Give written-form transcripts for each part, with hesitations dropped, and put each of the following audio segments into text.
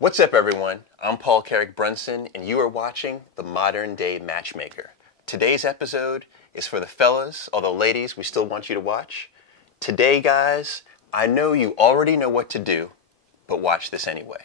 What's up, everyone? I'm Paul Carrick Brunson, and you are watching The Modern Day Matchmaker. Today's episode is for the fellas, although ladies, we still want you to watch. Today, guys, I know you already know what to do, but watch this anyway.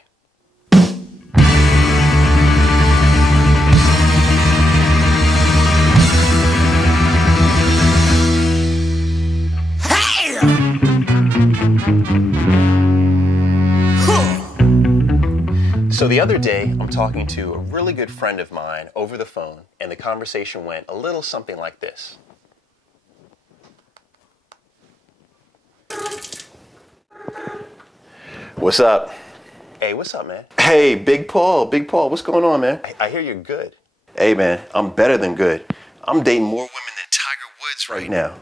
So the other day, I'm talking to a really good friend of mine over the phone, and the conversation went a little something like this. What's up? Hey, what's up, man? Hey, Big Paul, what's going on, man? I hear you're good. Hey, man, I'm better than good. I'm dating more women than Tiger Woods right now.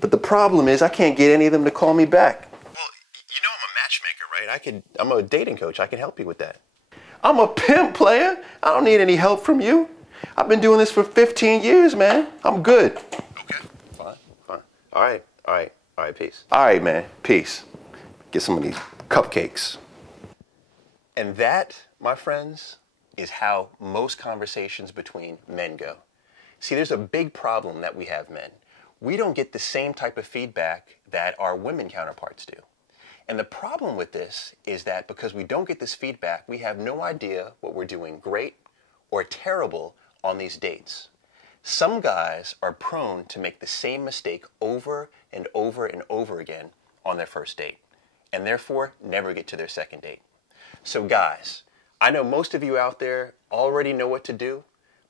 But the problem is I can't get any of them to call me back. Well, you know I'm a matchmaker, right? I'm a dating coach. I can help you with that. I'm a pimp, player. I don't need any help from you. I've been doing this for 15 years, man. I'm good. Okay, fine. All right, peace. All right, man, peace. Get some of these cupcakes. And that, my friends, is how most conversations between men go. See, there's a big problem that we have men. We don't get the same type of feedback that our women counterparts do. And the problem with this is that because we don't get this feedback, we have no idea what we're doing great or terrible on these dates. Some guys are prone to make the same mistake over and over and over again on their first date, and therefore never get to their second date. So guys, I know most of you out there already know what to do,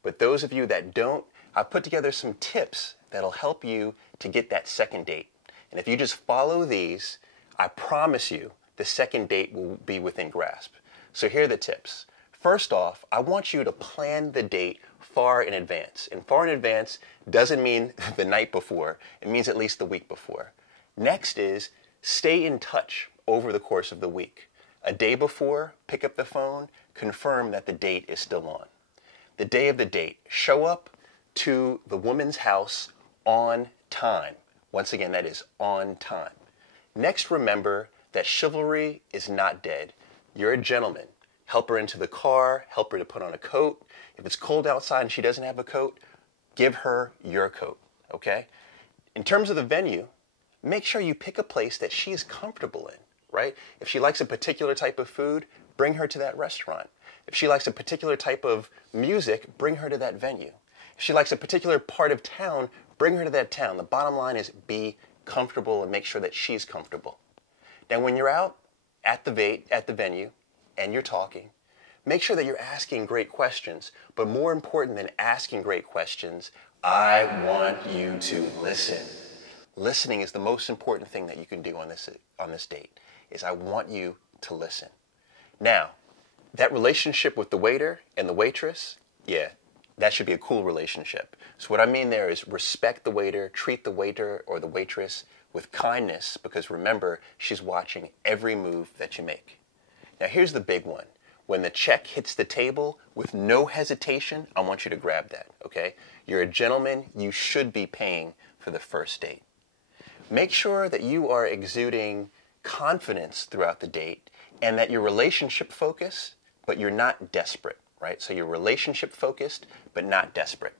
but those of you that don't, I've put together some tips that'll help you to get that second date. And if you just follow these, I promise you the second date will be within grasp. So here are the tips. First off, I want you to plan the date far in advance. And far in advance doesn't mean the night before. It means at least the week before. Next is stay in touch over the course of the week. A day before, pick up the phone, confirm that the date is still on. The day of the date, show up to the woman's house on time. Once again, that is on time. Next, remember that chivalry is not dead. You're a gentleman. Help her into the car, help her to put on a coat. If it's cold outside and she doesn't have a coat, give her your coat, okay? In terms of the venue, make sure you pick a place that she is comfortable in, right? If she likes a particular type of food, bring her to that restaurant. If she likes a particular type of music, bring her to that venue. If she likes a particular part of town, bring her to that town. The bottom line is be comfortable and make sure that she's comfortable. Now, when you're out at the venue and you're talking, make sure that you're asking great questions. But more important than asking great questions, I want you to listen. Listening is the most important thing that you can do on this date, is I want you to listen. Now, that relationship with the waiter and the waitress, yeah, that should be a cool relationship. So what I mean there is respect the waiter, treat the waiter or the waitress with kindness, because remember, she's watching every move that you make. Now here's the big one. When the check hits the table, with no hesitation, I want you to grab that, okay? You're a gentleman, you should be paying for the first date. Make sure that you are exuding confidence throughout the date and that you're relationship focused, but you're not desperate. Right? So you're relationship focused, but not desperate.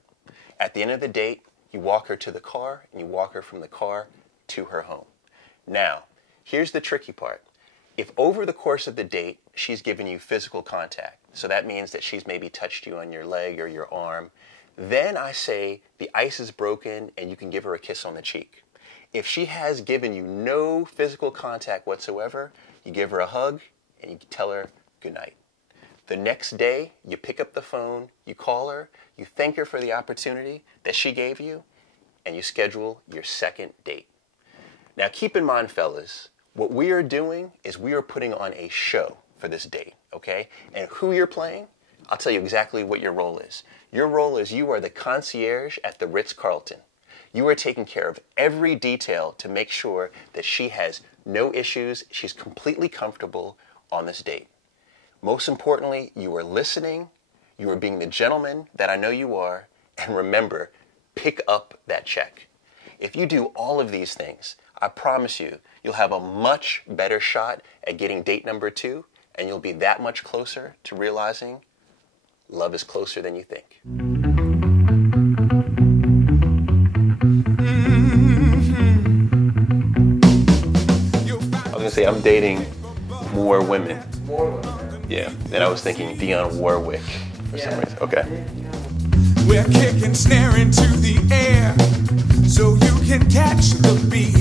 At the end of the date, you walk her to the car and you walk her from the car to her home. Now, here's the tricky part. If over the course of the date, she's given you physical contact, so that means that she's maybe touched you on your leg or your arm, then I say the ice is broken and you can give her a kiss on the cheek. If she has given you no physical contact whatsoever, you give her a hug and you tell her good night. The next day, you pick up the phone, you call her, you thank her for the opportunity that she gave you, and you schedule your second date. Now keep in mind, fellas, what we are doing is we are putting on a show for this date, okay? And who you're playing, I'll tell you exactly what your role is. Your role is you are the concierge at the Ritz-Carlton. You are taking care of every detail to make sure that she has no issues, she's completely comfortable on this date. Most importantly, you are listening, you are being the gentleman that I know you are, and remember, pick up that check. If you do all of these things, I promise you, you'll have a much better shot at getting date number 2 and you'll be that much closer to realizing love is closer than you think. I was gonna say I'm dating more women. More women. Yeah, and I was thinking Dionne Warwick for some reason. Okay. We're kicking snare into the air so you can catch the beat.